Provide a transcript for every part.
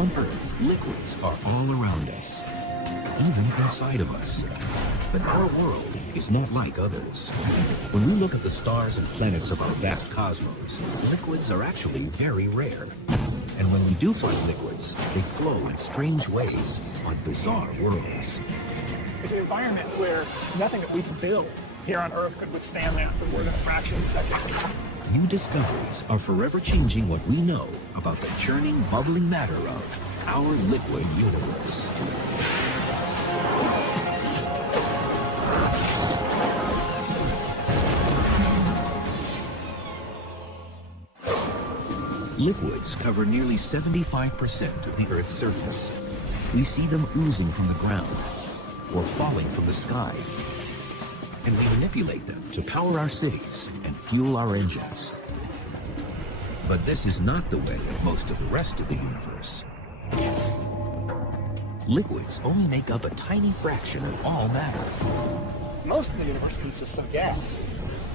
On Earth, liquids are all around us, even inside of us. But our world is not like others. When we look at the stars and planets of our vast cosmos, liquids are actually very rare. And when we do find liquids, they flow in strange ways on bizarre worlds. It's an environment where nothing that we can build here on Earth could withstand that for more than a fraction of a second. New discoveries are forever changing what we know about the churning, bubbling matter of our liquid universe. Liquids cover nearly 75% of the Earth's surface. We see them oozing from the ground or falling from the sky. And we manipulate them to power our cities and fuel our engines. But this is not the way of most of the rest of the universe. Liquids only make up a tiny fraction of all matter. Most of the universe consists of gas.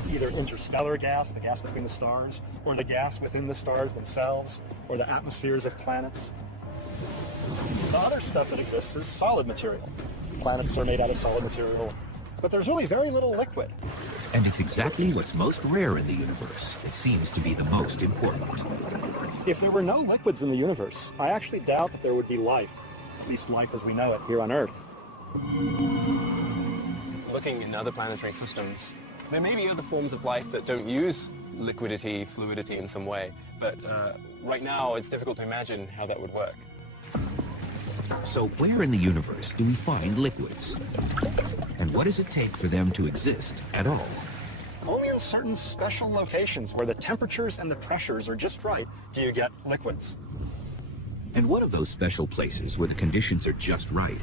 Either interstellar gas, the gas between the stars, or the gas within the stars themselves, or the atmospheres of planets. The other stuff that exists is solid material. Planets are made out of solid material, but there's really very little liquid. And it's exactly what's most rare in the universe that seems to be the most important. If there were no liquids in the universe, I actually doubt that there would be life, at least life as we know it here on Earth. Looking in other planetary systems, there may be other forms of life that don't use liquidity, fluidity in some way, but right now it's difficult to imagine how that would work. So where in the universe do we find liquids? And what does it take for them to exist at all? Only in certain special locations where the temperatures and the pressures are just right do you get liquids. And one of those special places where the conditions are just right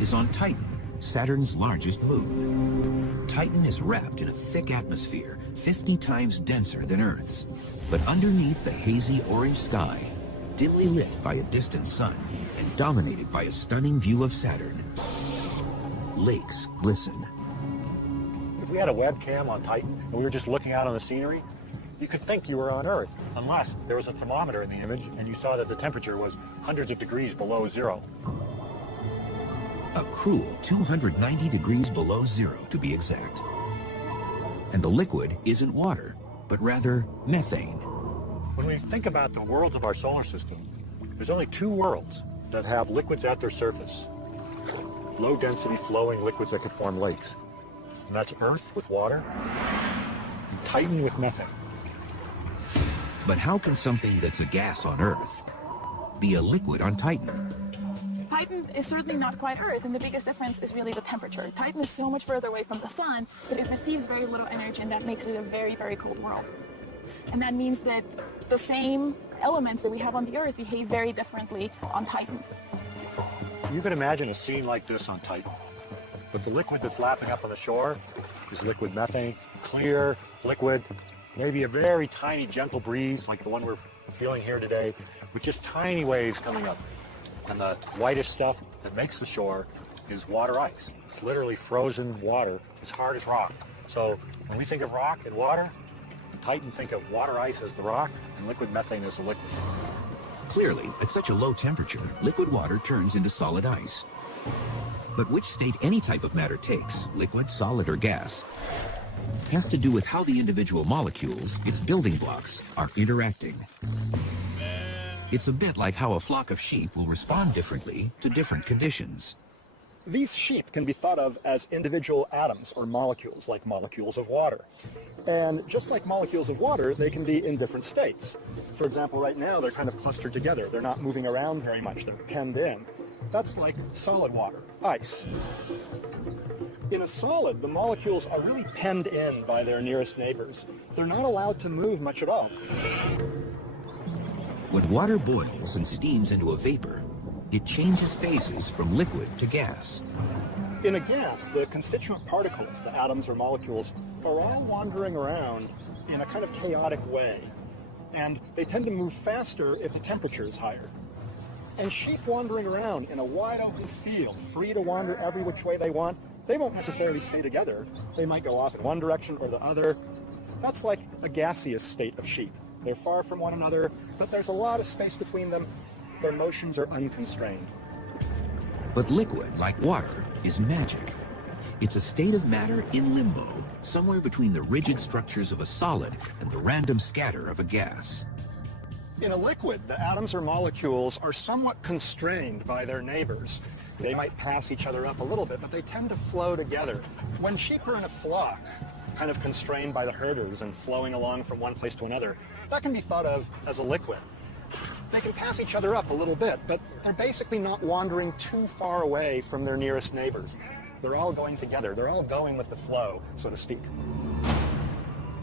is on Titan, Saturn's largest moon. Titan is wrapped in a thick atmosphere, 50 times denser than Earth's. But underneath the hazy orange sky, dimly lit by a distant sun and dominated by a stunning view of Saturn, lakes glisten. If we had a webcam on Titan and we were just looking out on the scenery, you could think you were on Earth, unless there was a thermometer in the image and you saw that the temperature was hundreds of degrees below zero. A cruel 290 degrees below zero, to be exact. And the liquid isn't water, but rather methane. When we think about the worlds of our solar system, there's only two worlds that have liquids at their surface. Low-density flowing liquids that could form lakes. And that's Earth with water, and Titan with methane. But how can something that's a gas on Earth be a liquid on Titan? Titan is certainly not quite Earth, and the biggest difference is really the temperature. Titan is so much further away from the sun that it receives very little energy, and that makes it a very, very cold world. And that means that the same elements that we have on the Earth behave very differently on Titan. You could imagine a scene like this on Titan. But the liquid that's lapping up on the shore is liquid methane, clear, liquid, maybe a very tiny gentle breeze like the one we're feeling here today, with just tiny waves coming up. And the whitest stuff that makes the shore is water ice. It's literally frozen water, as hard as rock. So when we think of rock and water, Titan think of water ice as the rock and liquid methane as the liquid. Clearly, at such a low temperature, liquid water turns into solid ice. But which state any type of matter takes, liquid, solid, or gas, has to do with how the individual molecules, its building blocks, are interacting. It's a bit like how a flock of sheep will respond differently to different conditions. These sheep can be thought of as individual atoms or molecules, like molecules of water. And just like molecules of water, they can be in different states. For example, right now they're kind of clustered together. They're not moving around very much. They're penned in. That's like solid water, ice. In a solid, the molecules are really penned in by their nearest neighbors. They're not allowed to move much at all. When water boils and steams into a vapor, it changes phases from liquid to gas. In a gas, the constituent particles, the atoms or molecules, are all wandering around in a kind of chaotic way. And they tend to move faster if the temperature is higher. And sheep wandering around in a wide open field, free to wander every which way they want, they won't necessarily stay together. They might go off in one direction or the other. That's like a gaseous state of sheep. They're far from one another, but there's a lot of space between them, their motions are unconstrained. But liquid, like water, is magic. It's a state of matter in limbo, somewhere between the rigid structures of a solid and the random scatter of a gas. In a liquid, the atoms or molecules are somewhat constrained by their neighbors. They might pass each other up a little bit, but they tend to flow together. When sheep are in a flock, kind of constrained by the herders and flowing along from one place to another, that can be thought of as a liquid. They can pass each other up a little bit, but they're basically not wandering too far away from their nearest neighbors. They're all going together. They're all going with the flow, so to speak.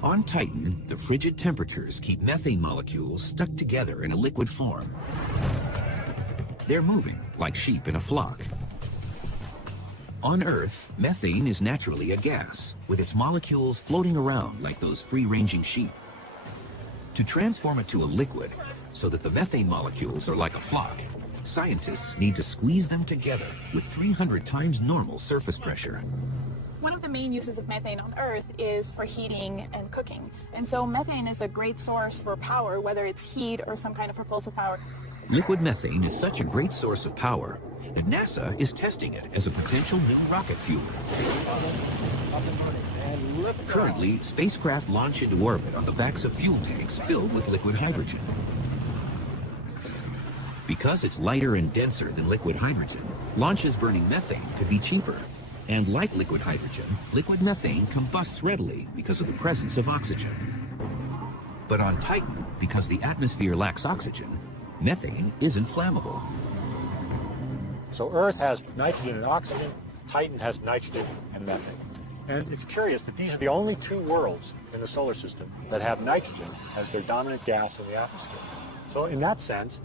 On Titan, the frigid temperatures keep methane molecules stuck together in a liquid form. They're moving like sheep in a flock. On Earth, methane is naturally a gas, with its molecules floating around like those free-ranging sheep. To transform it to a liquid, so that the methane molecules are like a flock, scientists need to squeeze them together with 300 times normal surface pressure. One of the main uses of methane on Earth is for heating and cooking. And so methane is a great source for power, whether it's heat or some kind of propulsive power. Liquid methane is such a great source of power that NASA is testing it as a potential new rocket fuel. Currently, spacecraft launch into orbit on the backs of fuel tanks filled with liquid hydrogen. Because it's lighter and denser than liquid hydrogen, launches burning methane could be cheaper. And like liquid hydrogen, liquid methane combusts readily because of the presence of oxygen. But on Titan, because the atmosphere lacks oxygen, methane isn't flammable. So Earth has nitrogen and oxygen, Titan has nitrogen and methane. And it's curious that these are the only two worlds in the solar system that have nitrogen as their dominant gas in the atmosphere. So in that sense,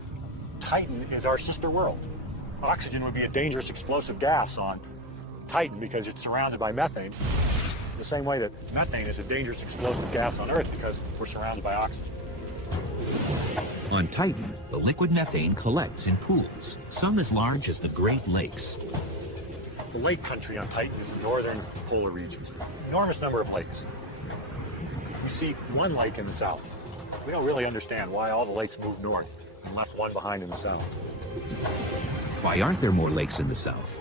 Titan is our sister world. Oxygen would be a dangerous explosive gas on Titan because it's surrounded by methane, the same way that methane is a dangerous explosive gas on Earth because we're surrounded by oxygen. On Titan, the liquid methane collects in pools, some as large as the Great Lakes. The lake country on Titan is the northern polar regions. Enormous number of lakes. We see one lake in the south. We don't really understand why all the lakes moved north and left one behind in the south. Why aren't there more lakes in the south?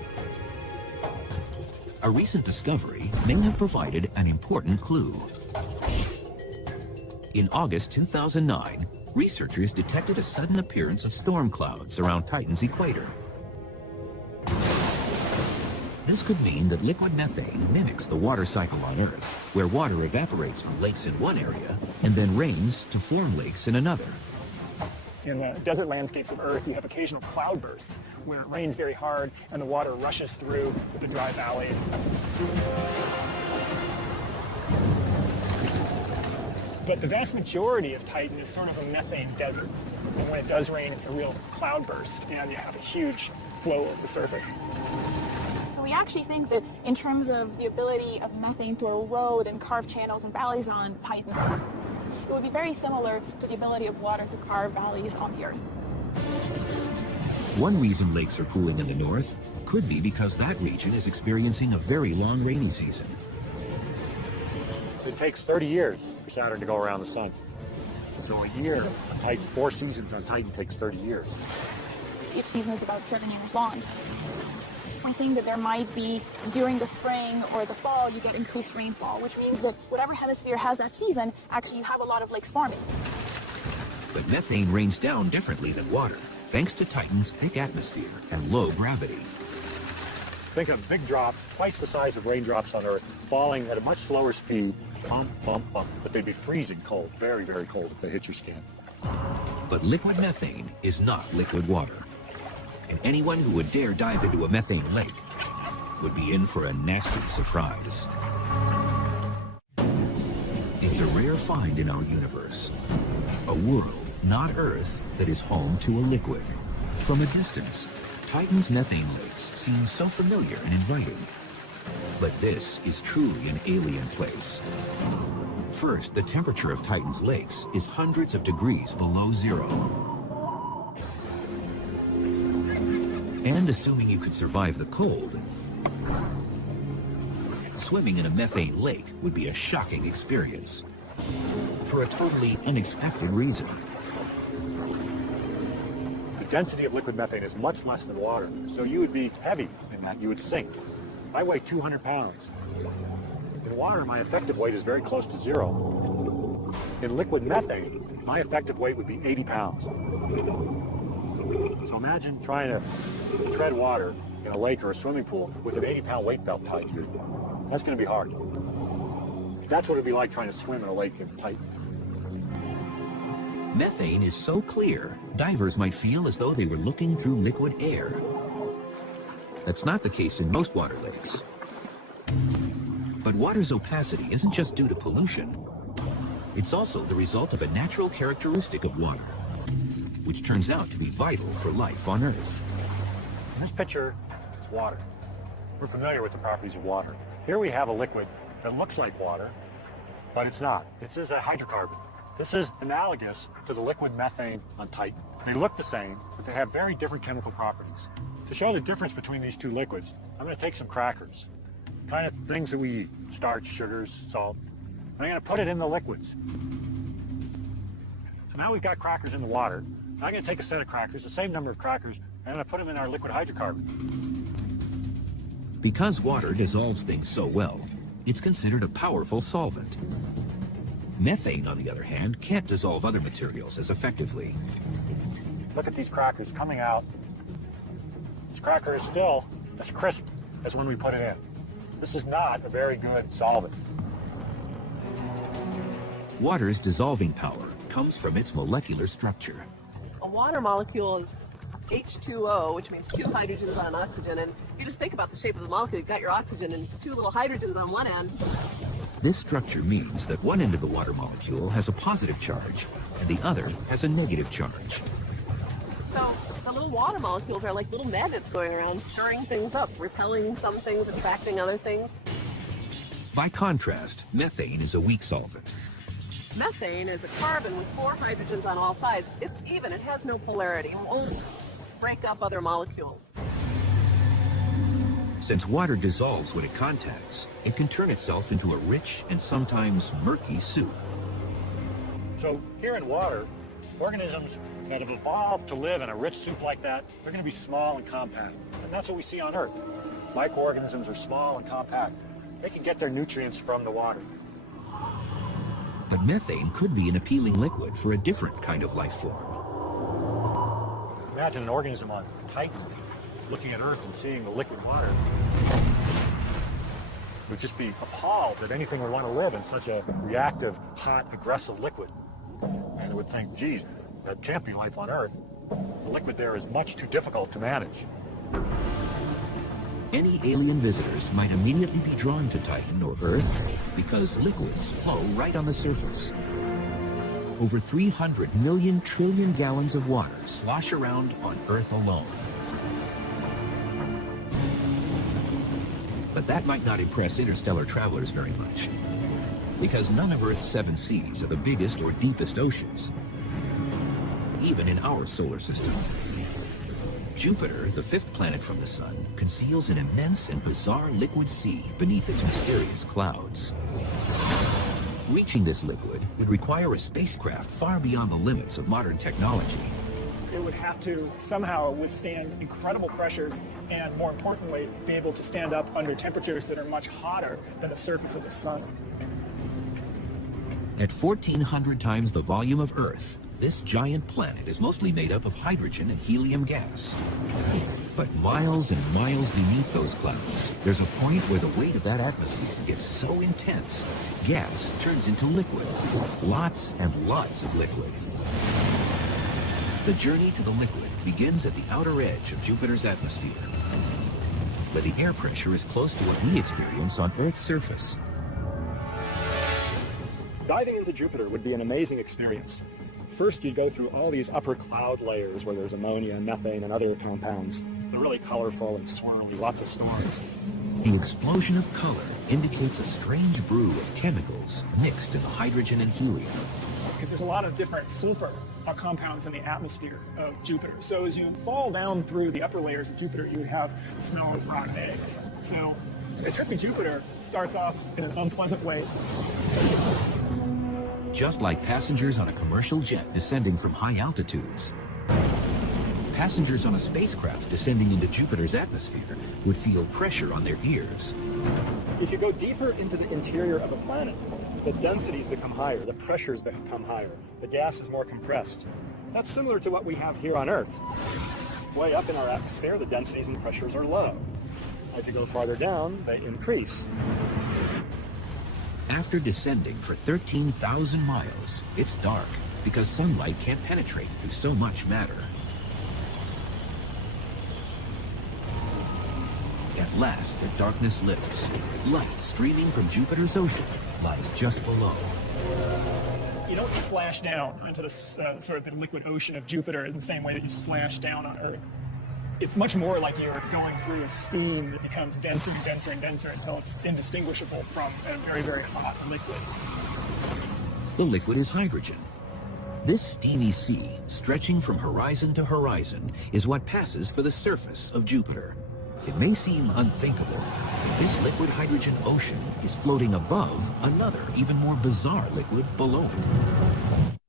A recent discovery may have provided an important clue. In August 2009, researchers detected a sudden appearance of storm clouds around Titan's equator. This could mean that liquid methane mimics the water cycle on Earth, where water evaporates from lakes in one area and then rains to form lakes in another. In the desert landscapes of Earth, you have occasional cloudbursts where it rains very hard and the water rushes through the dry valleys. But the vast majority of Titan is sort of a methane desert. And when it does rain, it's a real cloudburst and you have a huge flow of the surface. So we actually think that in terms of the ability of methane to erode and carve channels and valleys on Titan, it would be very similar to the ability of water to carve valleys on the Earth. One reason lakes are cooling in the north could be because that region is experiencing a very long rainy season. It takes 30 years for Saturn to go around the sun. So a year on Titan, 4 seasons on Titan takes 30 years. Each season is about 7 years long. We think that there might be, during the spring or the fall, you get increased rainfall, which means that whatever hemisphere has that season, actually you have a lot of lakes forming. But methane rains down differently than water, thanks to Titan's thick atmosphere and low gravity. Think of big drops, twice the size of raindrops on Earth, falling at a much slower speed, bump, bump, bump, but they'd be freezing cold, very, very cold if they hit your skin. But liquid methane is not liquid water. And anyone who would dare dive into a methane lake would be in for a nasty surprise. It's a rare find in our universe. A world, not Earth, that is home to a liquid. From a distance, Titan's methane lakes seem so familiar and inviting. But this is truly an alien place. First, the temperature of Titan's lakes is hundreds of degrees below zero. And assuming you could survive the cold, swimming in a methane lake would be a shocking experience. For a totally unexpected reason. The density of liquid methane is much less than water. So you would be heavy in that, you would sink. I weigh 200 pounds. In water, my effective weight is very close to 0. In liquid methane, my effective weight would be 80 pounds. So imagine trying to tread water in a lake or a swimming pool with an 80-pound weight belt tied to you. That's going to be hard. That's what it'd be like trying to swim in a lake in Titan. Methane is so clear, divers might feel as though they were looking through liquid air. That's not the case in most water lakes. But water's opacity isn't just due to pollution. It's also the result of a natural characteristic of water, which turns out to be vital for life on Earth. This picture is water. We're familiar with the properties of water. Here we have a liquid that looks like water, but it's not. This is a hydrocarbon. This is analogous to the liquid methane on Titan. They look the same, but they have very different chemical properties. To show the difference between these two liquids, I'm going to take some crackers, kind of things that we eat, starch, sugars, salt, and I'm going to put it in the liquids. So now we've got crackers in the water. I'm going to take a set of crackers, the same number of crackers, and I'm going to put them in our liquid hydrocarbon. Because water dissolves things so well, it's considered a powerful solvent. Methane, on the other hand, can't dissolve other materials as effectively. Look at these crackers coming out. This cracker is still as crisp as when we put it in. This is not a very good solvent. Water's dissolving power comes from its molecular structure. A water molecule is H2O, which means 2 hydrogens on an oxygen. And you just think about the shape of the molecule. You've got your oxygen and 2 little hydrogens on one end. This structure means that one end of the water molecule has a positive charge and the other has a negative charge. So the little water molecules are like little magnets going around, stirring things up, repelling some things, attracting other things. By contrast, methane is a weak solvent. Methane is a carbon with 4 hydrogens on all sides. It's even, it has no polarity. It won't break up other molecules. Since water dissolves when it contacts, it can turn itself into a rich and sometimes murky soup. So here in water, organisms that have evolved to live in a rich soup like that, they're going to be small and compact. And that's what we see on Earth. Microorganisms are small and compact. They can get their nutrients from the water. But methane could be an appealing liquid for a different kind of life form. Imagine an organism on Titan looking at Earth and seeing the liquid water. Would just be appalled that anything would want to live in such a reactive, hot, aggressive liquid. And it would think, geez, that can't be life on Earth. The liquid there is much too difficult to manage. Any alien visitors might immediately be drawn to Titan or Earth because liquids flow right on the surface. Over 300 million trillion gallons of water slosh around on Earth alone. But that might not impress interstellar travelers very much, because none of Earth's 7 seas are the biggest or deepest oceans, even in our solar system. Jupiter, the 5th planet from the Sun, conceals an immense and bizarre liquid sea beneath its mysterious clouds. Reaching this liquid would require a spacecraft far beyond the limits of modern technology. It would have to somehow withstand incredible pressures and, more importantly, be able to stand up under temperatures that are much hotter than the surface of the sun. At 1,400 times the volume of Earth, this giant planet is mostly made up of hydrogen and helium gas. But miles and miles beneath those clouds, there's a point where the weight of that atmosphere gets so intense, gas turns into liquid. Lots and lots of liquid. The journey to the liquid begins at the outer edge of Jupiter's atmosphere, where the air pressure is close to what we experience on Earth's surface. Diving into Jupiter would be an amazing experience. First, you'd go through all these upper cloud layers where there's ammonia, methane, and other compounds. They're really colorful and swirly, lots of storms. The explosion of color indicates a strange brew of chemicals mixed in the hydrogen and helium. Because there's a lot of different sulfur compounds in the atmosphere of Jupiter. So as you fall down through the upper layers of Jupiter, you would have the smell of rotten eggs. So a trip to Jupiter starts off in an unpleasant way. Just like passengers on a commercial jet descending from high altitudes, passengers on a spacecraft descending into Jupiter's atmosphere would feel pressure on their ears. If you go deeper into the interior of a planet, the densities become higher, the pressures become higher, the gas is more compressed. That's similar to what we have here on Earth. Way up in our atmosphere, the densities and pressures are low. As you go farther down, they increase. After descending for 13,000 miles, it's dark because sunlight can't penetrate through so much matter. At last, the darkness lifts. Light streaming from Jupiter's ocean lies just below. You don't splash down into the sort of the liquid ocean of Jupiter in the same way that you splash down on Earth. It's much more like you're going through a steam that becomes denser and denser and denser until it's indistinguishable from a very, very hot liquid. The liquid is hydrogen. This steamy sea, stretching from horizon to horizon, is what passes for the surface of Jupiter. It may seem unthinkable, but this liquid hydrogen ocean is floating above another, even more bizarre liquid below it.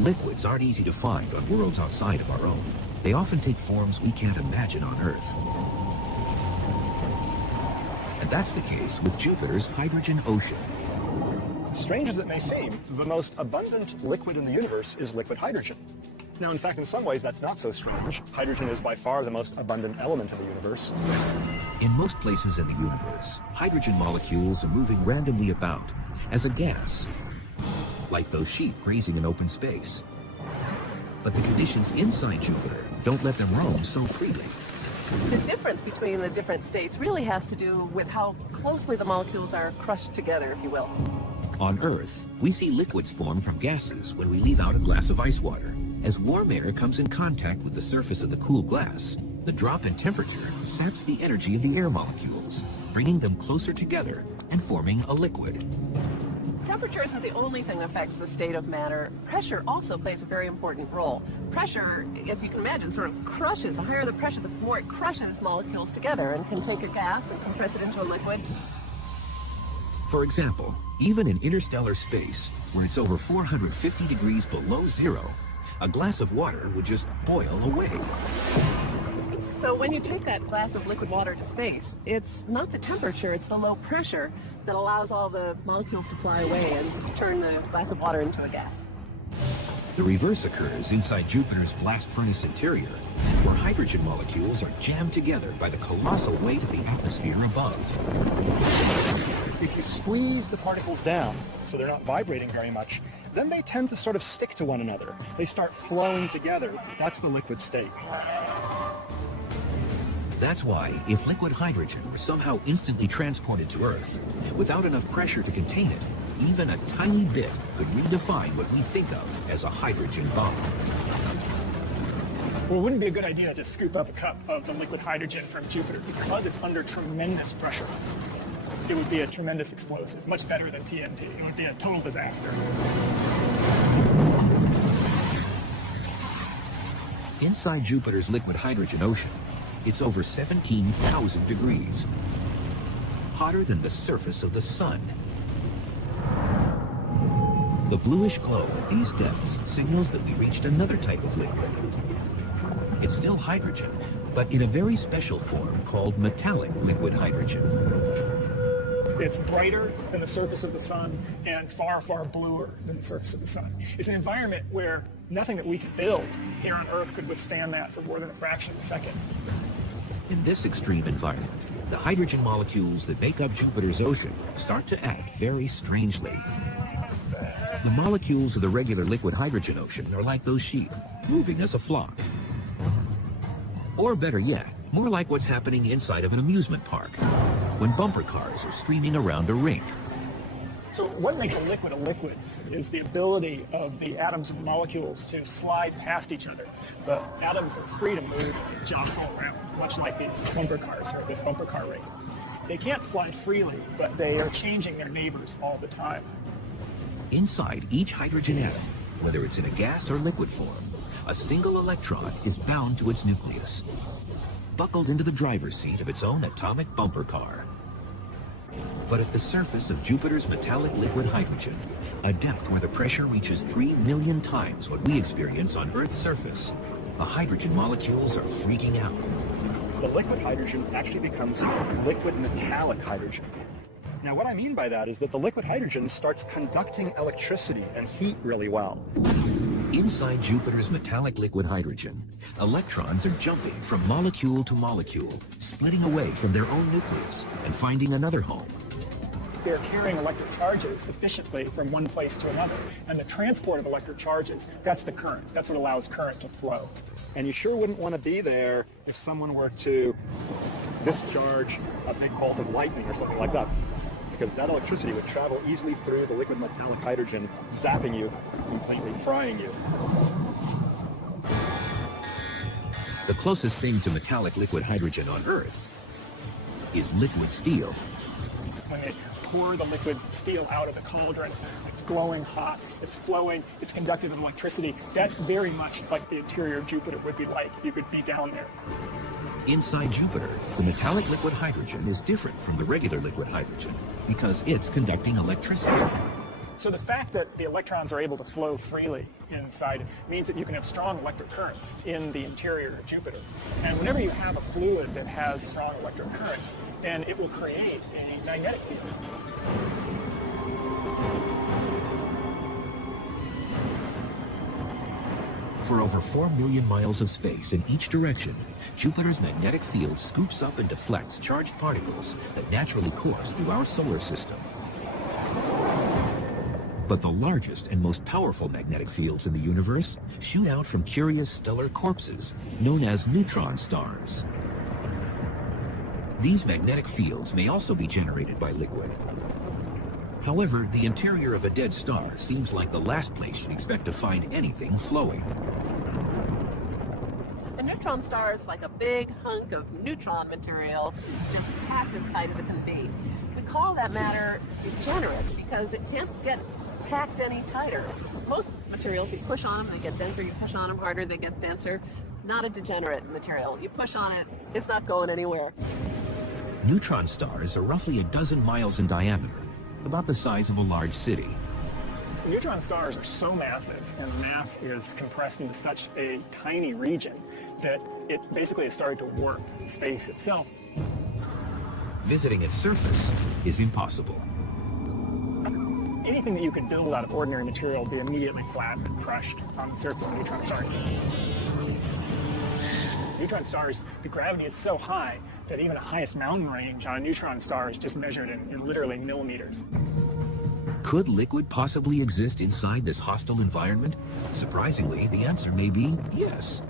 Liquids aren't easy to find on worlds outside of our own. They often take forms we can't imagine on Earth. And that's the case with Jupiter's hydrogen ocean. Strange as it may seem, the most abundant liquid in the universe is liquid hydrogen. Now, in fact, in some ways, that's not so strange. Hydrogen is by far the most abundant element in the universe. In most places in the universe, hydrogen molecules are moving randomly about as a gas, like those sheep grazing in open space. But the conditions inside Jupiter don't let them roam so freely. The difference between the different states really has to do with how closely the molecules are crushed together, if you will. On Earth, we see liquids form from gases when we leave out a glass of ice water. As warm air comes in contact with the surface of the cool glass, the drop in temperature saps the energy of the air molecules, bringing them closer together and forming a liquid. Temperature isn't the only thing that affects the state of matter. Pressure also plays a very important role. Pressure, as you can imagine, sort of crushes. The higher the pressure, the more it crushes molecules together and can take a gas and compress it into a liquid. For example, even in interstellar space, where it's over 450 degrees below zero, a glass of water would just boil away. So when you take that glass of liquid water to space, it's not the temperature, it's the low pressure that allows all the molecules to fly away and turn the glass of water into a gas. The reverse occurs inside Jupiter's blast furnace interior, where hydrogen molecules are jammed together by the colossal weight of the atmosphere above. If you squeeze the particles down so they're not vibrating very much, then they tend to sort of stick to one another. They start flowing together. That's the liquid state. That's why, if liquid hydrogen were somehow instantly transported to Earth, without enough pressure to contain it, even a tiny bit could redefine what we think of as a hydrogen bomb. Well, it wouldn't be a good idea to scoop up a cup of the liquid hydrogen from Jupiter because it's under tremendous pressure. It would be a tremendous explosive, much better than TNT. It would be a total disaster. Inside Jupiter's liquid hydrogen ocean, it's over 17,000 degrees, hotter than the surface of the sun. The bluish glow at these depths signals that we've reached another type of liquid. It's still hydrogen, but in a very special form called metallic liquid hydrogen. It's brighter than the surface of the sun and far, far bluer than the surface of the sun. It's an environment where nothing that we could build here on Earth could withstand that for more than a fraction of a second. In this extreme environment, the hydrogen molecules that make up Jupiter's ocean start to act very strangely. The molecules of the regular liquid hydrogen ocean are like those sheep, moving as a flock. Or better yet, more like what's happening inside of an amusement park, when bumper cars are streaming around a rink. So what makes a liquid is the ability of the atoms and molecules to slide past each other. The atoms are free to move and jostle around, much like these bumper cars or this bumper car ring. They can't fly freely, but they are changing their neighbors all the time. Inside each hydrogen atom, whether it's in a gas or liquid form, a single electron is bound to its nucleus, buckled into the driver's seat of its own atomic bumper car. but at the surface of Jupiter's metallic liquid hydrogen, a depth where the pressure reaches 3 million times what we experience on Earth's surface, the hydrogen molecules are freaking out. The liquid hydrogen actually becomes liquid metallic hydrogen. Now what I mean by that is that the liquid hydrogen starts conducting electricity and heat really well. Inside Jupiter's metallic liquid hydrogen, electrons are jumping from molecule to molecule, splitting away from their own nucleus and finding another home. They're carrying electric charges efficiently from one place to another. And the transport of electric charges, that's the current. That's what allows current to flow. And you sure wouldn't want to be there if someone were to discharge a big bolt of lightning or something like that, because that electricity would travel easily through the liquid metallic hydrogen, zapping you, completely frying you. The closest thing to metallic liquid hydrogen on Earth is liquid steel. When they pour the liquid steel out of the cauldron, it's glowing hot, it's flowing, it's conductive of electricity. That's very much like the interior of Jupiter would be like. You could be down there. Inside Jupiter, the metallic liquid hydrogen is different from the regular liquid hydrogen because it's conducting electricity. So the fact that the electrons are able to flow freely inside means that you can have strong electric currents in the interior of Jupiter. And whenever you have a fluid that has strong electric currents, then it will create a magnetic field. For over 4 million miles of space in each direction, Jupiter's magnetic field scoops up and deflects charged particles that naturally course through our solar system. But the largest and most powerful magnetic fields in the universe shoot out from curious stellar corpses known as neutron stars. These magnetic fields may also be generated by liquid. However, the interior of a dead star seems like the last place you'd expect to find anything flowing. A neutron star is like a big hunk of neutron material, just packed as tight as it can be. We call that matter degenerate because it can't get packed any tighter. Most materials, you push on them, they get denser. You push on them harder, they get denser. Not a degenerate material. You push on it, it's not going anywhere. Neutron stars are roughly a dozen miles in diameter, about the size of a large city. Neutron stars are so massive, and mass is compressed into such a tiny region that it basically has started to warp space itself. Visiting its surface is impossible. Anything that you could build out of ordinary material will be immediately flattened and crushed on the surface of a neutron star. Neutron stars, the gravity is so high that even the highest mountain range on a neutron star is just measured in literally millimeters. Could liquid possibly exist inside this hostile environment? Surprisingly, the answer may be yes.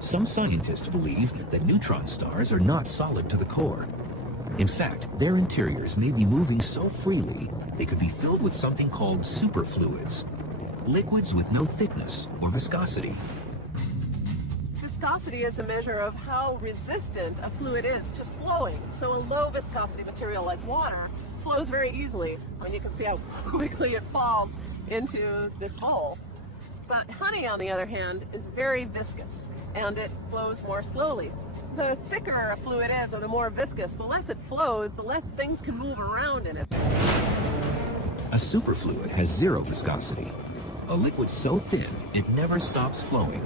Some scientists believe that neutron stars are not solid to the core. In fact, their interiors may be moving so freely they could be filled with something called superfluids, liquids with no thickness or viscosity. Viscosity is a measure of how resistant a fluid is to flowing. So a low viscosity material like water flows very easily. I mean, you can see how quickly it falls into this bowl. But honey, on the other hand, is very viscous, and it flows more slowly. The thicker a fluid is, or the more viscous, the less it flows, the less things can move around in it. A superfluid has zero viscosity, a liquid so thin it never stops flowing.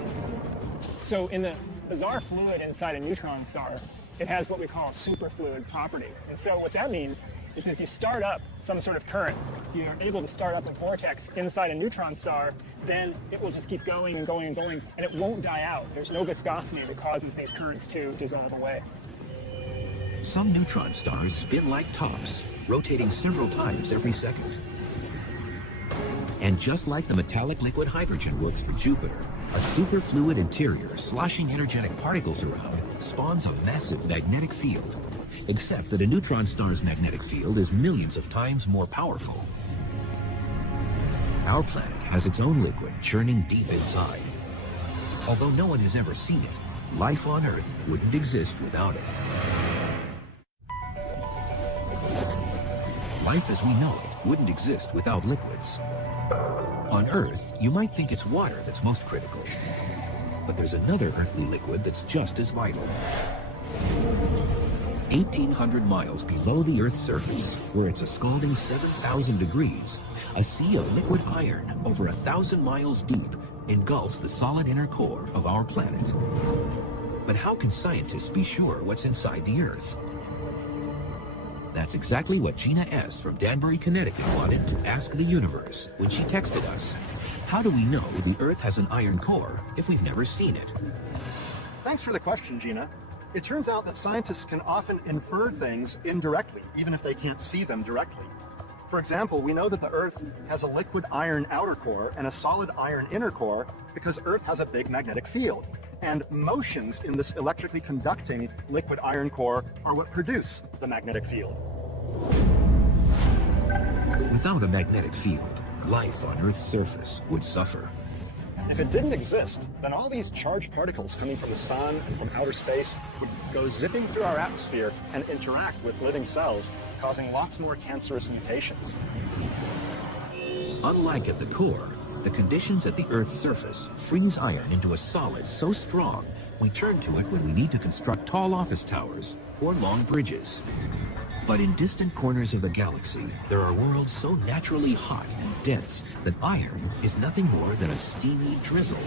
So in the bizarre fluid inside a neutron star, it has what we call a superfluid property. And so what that means is that if you start up some sort of current, you're able to start up a vortex inside a neutron star, then it will just keep going and going and going, and it won't die out. There's no viscosity that causes these currents to dissolve away. Some neutron stars spin like tops, rotating several times every second. And just like the metallic liquid hydrogen works for Jupiter, a superfluid interior sloshing energetic particles around spawns a massive magnetic field, except that a neutron star's magnetic field is millions of times more powerful. Our planet has its own liquid churning deep inside. Although no one has ever seen it, life on Earth wouldn't exist without it. Life as we know it wouldn't exist without liquids. On Earth, you might think it's water that's most critical, but there's another earthly liquid that's just as vital. 1,800 miles below the Earth's surface, where it's a scalding 7,000 degrees, a sea of liquid iron over 1,000 miles deep engulfs the solid inner core of our planet. But how can scientists be sure what's inside the Earth? That's exactly what Gina S. from Danbury, Connecticut wanted to ask the universe when she texted us. How do we know the Earth has an iron core if we've never seen it? Thanks for the question, Gina. It turns out that scientists can often infer things indirectly, even if they can't see them directly. For example, we know that the Earth has a liquid iron outer core and a solid iron inner core because Earth has a big magnetic field. And motions in this electrically conducting liquid iron core are what produce the magnetic field. Without a magnetic field, life on Earth's surface would suffer. If it didn't exist, then all these charged particles coming from the sun and from outer space would go zipping through our atmosphere and interact with living cells, causing lots more cancerous mutations. Unlike at the core, the conditions at the Earth's surface freeze iron into a solid so strong we turn to it when we need to construct tall office towers or long bridges. But in distant corners of the galaxy, there are worlds so naturally hot and dense that iron is nothing more than a steamy drizzle.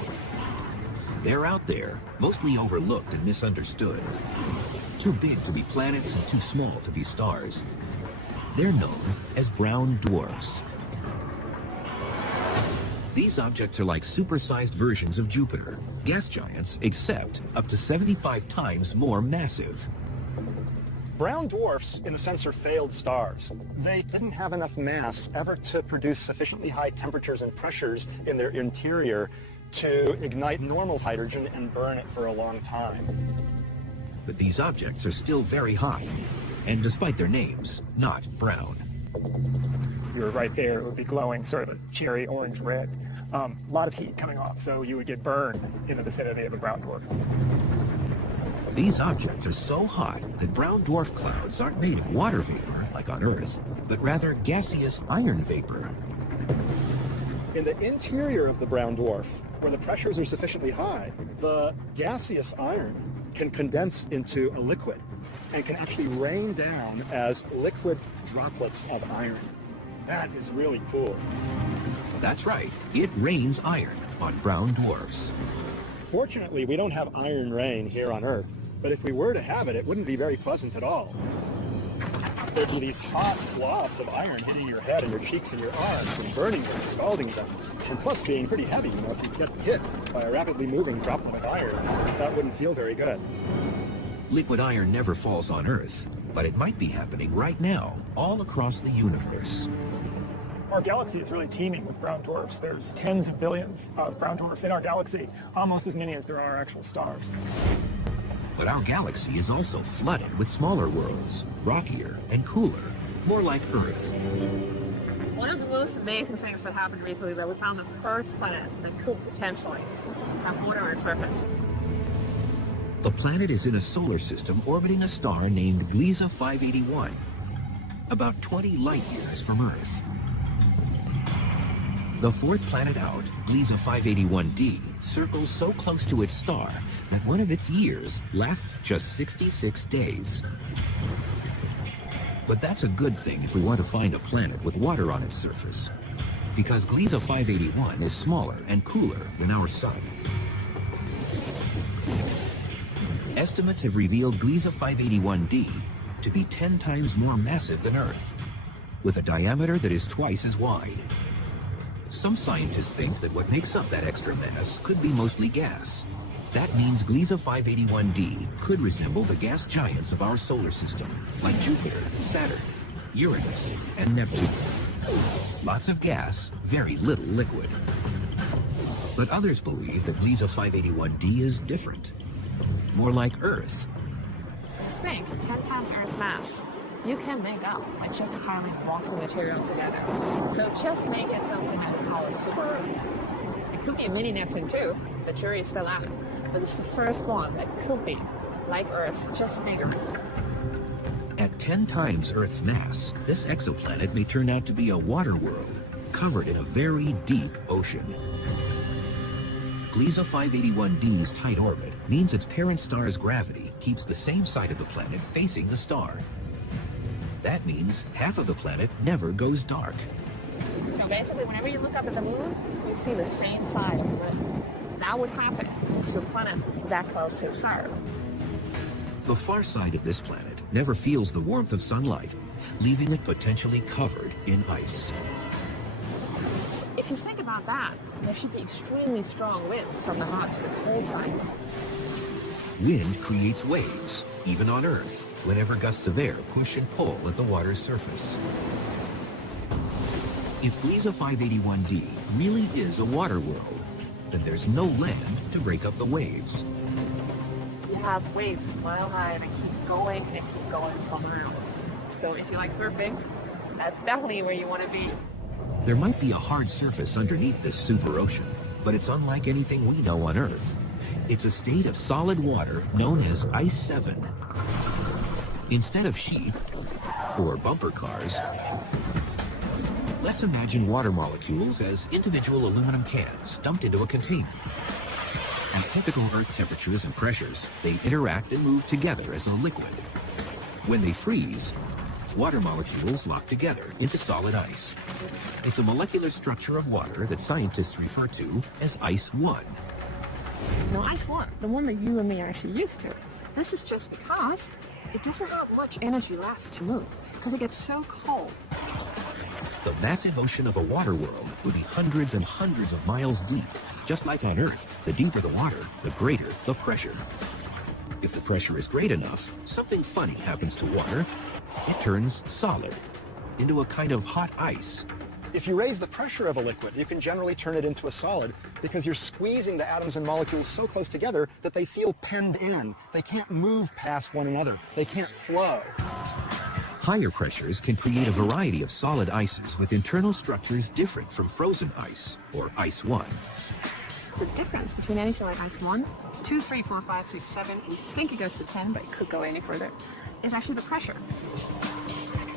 They're out there, mostly overlooked and misunderstood. Too big to be planets and too small to be stars. They're known as brown dwarfs. These objects are like supersized versions of Jupiter, gas giants, except up to 75 times more massive. Brown dwarfs, in a sense, are failed stars. They didn't have enough mass ever to produce sufficiently high temperatures and pressures in their interior to ignite normal hydrogen and burn it for a long time. But these objects are still very hot, and despite their names, not brown. If you were right there, it would be glowing sort of a cherry orange red. A lot of heat coming off, so you would get burned in the vicinity of a brown dwarf. These objects are so hot that brown dwarf clouds aren't made of water vapor, like on Earth, but rather gaseous iron vapor. In the interior of the brown dwarf, where the pressures are sufficiently high, the gaseous iron can condense into a liquid and can actually rain down as liquid droplets of iron. That is really cool. That's right, it rains iron on brown dwarfs. Fortunately, we don't have iron rain here on Earth, but if we were to have it, it wouldn't be very pleasant at all. There'd be these hot blobs of iron hitting your head and your cheeks and your arms and burning them, scalding them, and plus being pretty heavy. You know, if you get hit by a rapidly moving droplet of iron, that wouldn't feel very good. Liquid iron never falls on Earth, but it might be happening right now, all across the universe. Our galaxy is really teeming with brown dwarfs. There's tens of billions of brown dwarfs in our galaxy, almost as many as there are actual stars. But our galaxy is also flooded with smaller worlds, rockier and cooler, more like Earth. One of the most amazing things that happened recently that we found the first planet that could potentially have water on its surface. The planet is in a solar system orbiting a star named Gliese 581, about 20 light years from Earth. The fourth planet out, Gliese 581d, circles so close to its star that one of its years lasts just 66 days. But that's a good thing if we want to find a planet with water on its surface, because Gliese 581 is smaller and cooler than our Sun. Estimates have revealed Gliese 581d to be 10 times more massive than Earth, with a diameter that is twice as wide. Some scientists think that what makes up that extra mass could be mostly gas. That means Gliese 581d could resemble the gas giants of our solar system, like Jupiter, Saturn, Uranus, and Neptune. Lots of gas, very little liquid. But others believe that Gliese 581d is different, more like Earth. Think 10 times Earth's mass. You can make up by just piling rocky material together. So just make it something that we call a super Earth. It could be a mini Neptune too. The jury is still out. But it's the first one that could be like Earth, just bigger. At 10 times Earth's mass, this exoplanet may turn out to be a water world, covered in a very deep ocean. Gliese 581D's tight orbit means its parent star's gravity keeps the same side of the planet facing the star. That means half of the planet never goes dark. So basically, whenever you look up at the moon, you see the same side of the moon. That would happen to a planet that close to the star. The far side of this planet never feels the warmth of sunlight, leaving it potentially covered in ice. If you think about that, there should be extremely strong winds from the hot to the cold side. Wind creates waves, even on Earth, whenever gusts of air push and pull at the water's surface. If Gliese 581D really is a water world, then there's no land to break up the waves. You have waves mile high that keep going and keep going for miles. So if you like surfing, that's definitely where you want to be. There might be a hard surface underneath this super ocean, but it's unlike anything we know on Earth. It's a state of solid water known as Ice 7. Instead of sheep or bumper cars, let's imagine water molecules as individual aluminum cans dumped into a container. At typical Earth temperatures and pressures, they interact and move together as a liquid. When they freeze, water molecules lock together into solid ice. It's a molecular structure of water that scientists refer to as Ice 1. Now, Ice 1, the one that you and me are actually used to, this is just because it doesn't have much energy left to move, because it gets so cold. The massive ocean of a water world would be hundreds and hundreds of miles deep. Just like on Earth, the deeper the water, the greater the pressure. If the pressure is great enough, something funny happens to water. It turns solid, into a kind of hot ice. If you raise the pressure of a liquid, you can generally turn it into a solid because you're squeezing the atoms and molecules so close together that they feel penned in. They can't move past one another. They can't flow. Higher pressures can create a variety of solid ices with internal structures different from frozen ice, or Ice 1. The difference between anything like Ice 1, 2, 3, 4, 5, 6, 7, we think it goes to 10, but it could go any further, is actually the pressure.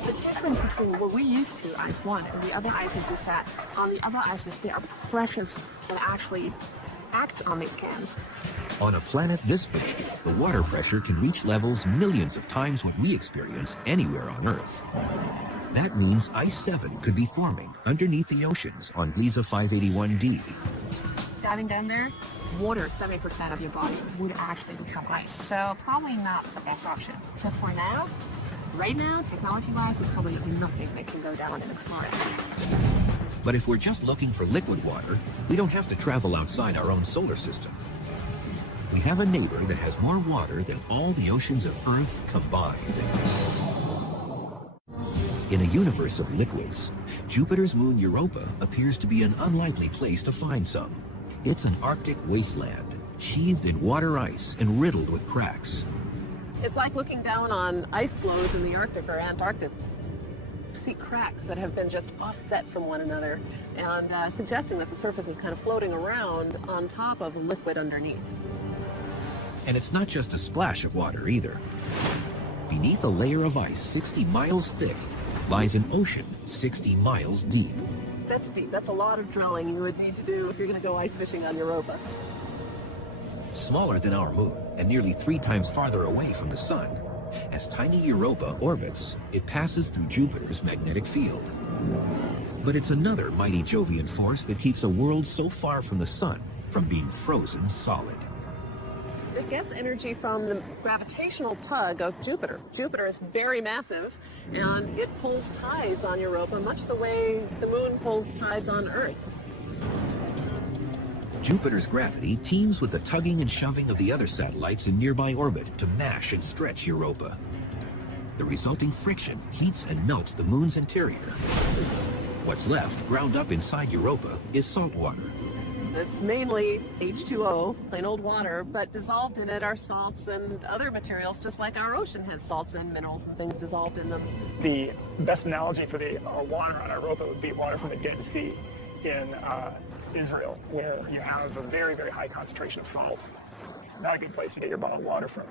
The difference between what we used to, Ice 1, and the other ices is that on the other ices, there are pressures that actually act on these cans. On a planet this big, the water pressure can reach levels millions of times what we experience anywhere on Earth. That means Ice 7 could be forming underneath the oceans on Gliese 581D. Diving down there, water, 70% of your body would actually become ice. So probably not the best option. So for now, right now, technology-wise, we probably have nothing that can go down and explore it. But if we're just looking for liquid water, we don't have to travel outside our own solar system. We have a neighbor that has more water than all the oceans of Earth combined. In a universe of liquids, Jupiter's moon Europa appears to be an unlikely place to find some. It's an Arctic wasteland, sheathed in water ice and riddled with cracks. It's like looking down on ice floes in the Arctic or Antarctic. See cracks that have been just offset from one another and suggesting that the surface is kind of floating around on top of a liquid underneath. And it's not just a splash of water either. Beneath a layer of ice 60 miles thick lies an ocean 60 miles deep. That's deep. That's a lot of drilling you would need to do if you're going to go ice fishing on Europa. Smaller than our moon and nearly 3 times farther away from the sun. As tiny Europa orbits, it passes through Jupiter's magnetic field. But it's another mighty Jovian force that keeps a world so far from the sun from being frozen solid. It gets energy from the gravitational tug of Jupiter. Jupiter is very massive, and it pulls tides on Europa much the way the moon pulls tides on Earth. Jupiter's gravity teams with the tugging and shoving of the other satellites in nearby orbit to mash and stretch Europa. The resulting friction heats and melts the moon's interior. What's left, ground up inside Europa, is salt water. It's mainly H2O, plain old water, but dissolved in it are salts and other materials, just like our ocean has salts and minerals and things dissolved in them. The best analogy for the water on Europa would be water from the Dead Sea in Israel, where you have a very, very high concentration of salt. Not a good place to get your bottled water from.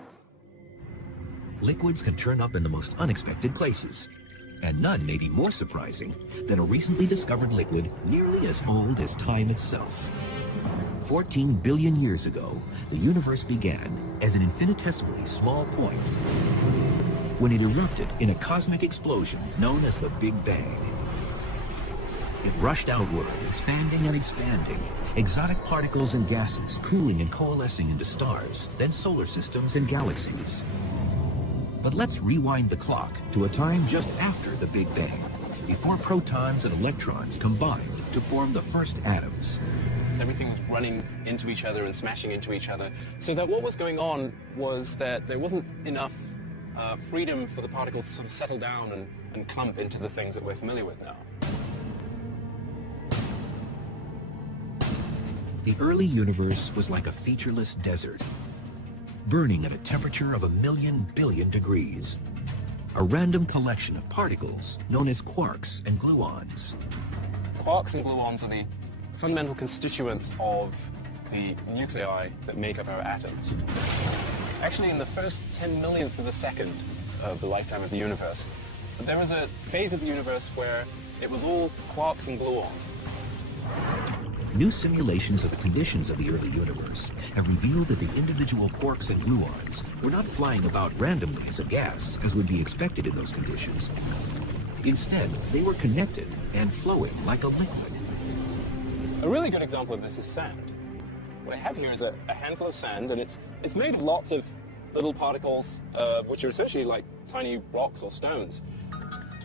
Liquids can turn up in the most unexpected places, and none may be more surprising than a recently discovered liquid nearly as old as time itself. 14 billion years ago, the universe began as an infinitesimally small point when it erupted in a cosmic explosion known as the Big Bang. It rushed outward, expanding and expanding, exotic particles and gases cooling and coalescing into stars, then solar systems and galaxies. But let's rewind the clock to a time just after the Big Bang, before protons and electrons combined to form the first atoms. Everything was running into each other and smashing into each other. So that what was going on was that there wasn't enough freedom for the particles to sort of settle down and clump into the things that we're familiar with now. The early universe was like a featureless desert, burning at a temperature of 1,000,000 billion degrees. A random collection of particles known as quarks and gluons. Quarks and gluons are the fundamental constituents of the nuclei that make up our atoms. Actually, in the first 10 millionth of a second of the lifetime of the universe, there was a phase of the universe where it was all quarks and gluons. New simulations of the conditions of the early universe have revealed that the individual quarks and gluons were not flying about randomly as a gas, as would be expected in those conditions. Instead, they were connected and flowing like a liquid. A really good example of this is sand. What I have here is a handful of sand, and it's made of lots of little particles, which are essentially like tiny rocks or stones.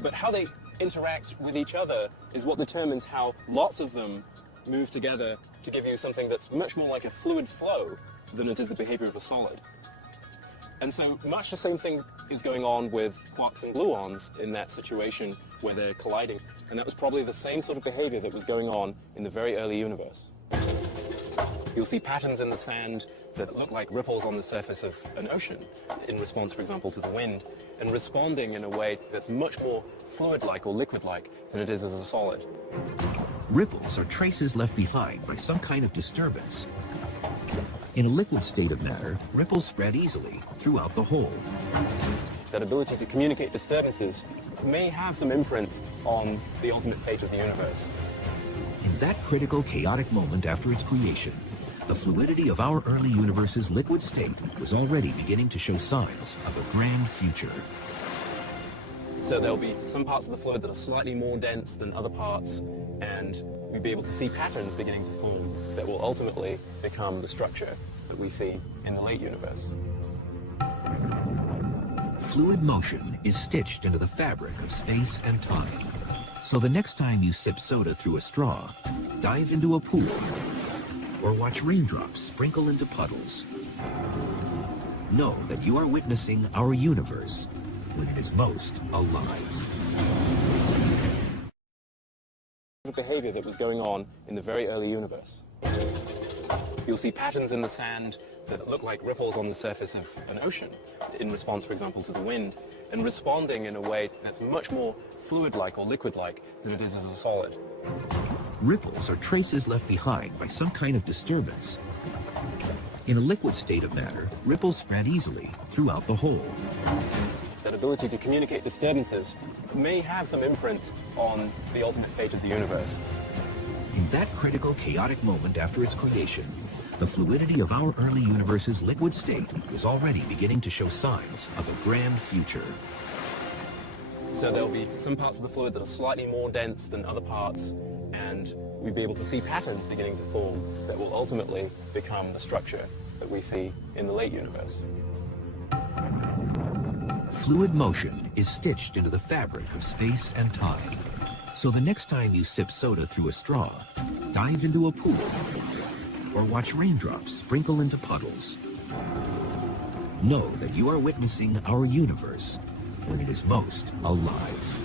But how they interact with each other is what determines how lots of them move together to give you something that's much more like a fluid flow than it is the behavior of a solid. And so much the same thing is going on with quarks and gluons in that situation where they're colliding. And that was probably the same sort of behavior that was going on in the very early universe. You'll see patterns in the sand that look like ripples on the surface of an ocean in response, for example, to the wind, and responding in a way that's much more fluid-like or liquid-like than it is as a solid. Ripples are traces left behind by some kind of disturbance. In a liquid state of matter, ripples spread easily throughout the whole. That ability to communicate disturbances may have some imprint on the ultimate fate of the universe. In that critical, chaotic moment after its creation, the fluidity of our early universe's liquid state was already beginning to show signs of a grand future. So there'll be some parts of the fluid that are slightly more dense than other parts, and we'll be able to see patterns beginning to form that will ultimately become the structure that we see in the late universe. Fluid motion is stitched into the fabric of space and time. So the next time you sip soda through a straw, dive into a pool, or watch raindrops sprinkle into puddles, know that you are witnessing our universe when it is most alive. The behavior that was going on in the very early universe. You'll see patterns in the sand that look like ripples on the surface of an ocean in response, for example, to the wind, and responding in a way that's much more fluid-like or liquid-like than it is as a solid. Ripples are traces left behind by some kind of disturbance. In a liquid state of matter, ripples spread easily throughout the whole. That ability to communicate disturbances may have some imprint on the ultimate fate of the universe. In that critical, chaotic moment after its creation, the fluidity of our early universe's liquid state was already beginning to show signs of a grand future. So there'll be some parts of the fluid that are slightly more dense than other parts, and we'll be able to see patterns beginning to form that will ultimately become the structure that we see in the late universe. Fluid motion is stitched into the fabric of space and time. So the next time you sip soda through a straw, dive into a pool, or watch raindrops sprinkle into puddles, know that you are witnessing our universe when it is most alive.